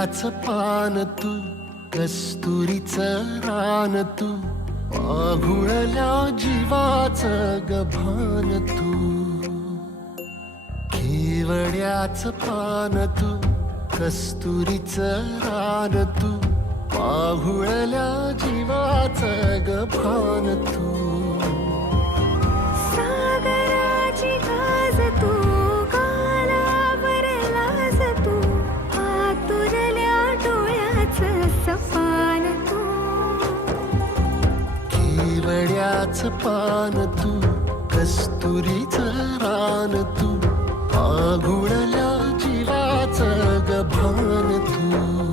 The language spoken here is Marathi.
केवड्याच पान तू, कस्तुरीचं रान तू, पाघुळल्या जीवाचं गभान तू. केवड्याच पान तू, कस्तुरीचं रान तू, पाघुळल्या जीवाचं गभान तू. सागराची गाज तू, गालावर लाज तू, आतुरल्या डोळ्याचं सपान तू. केवड्याच पान तू, कस्तुरीचं रान तू, पाघुळल्या जीवाचं गभान तू.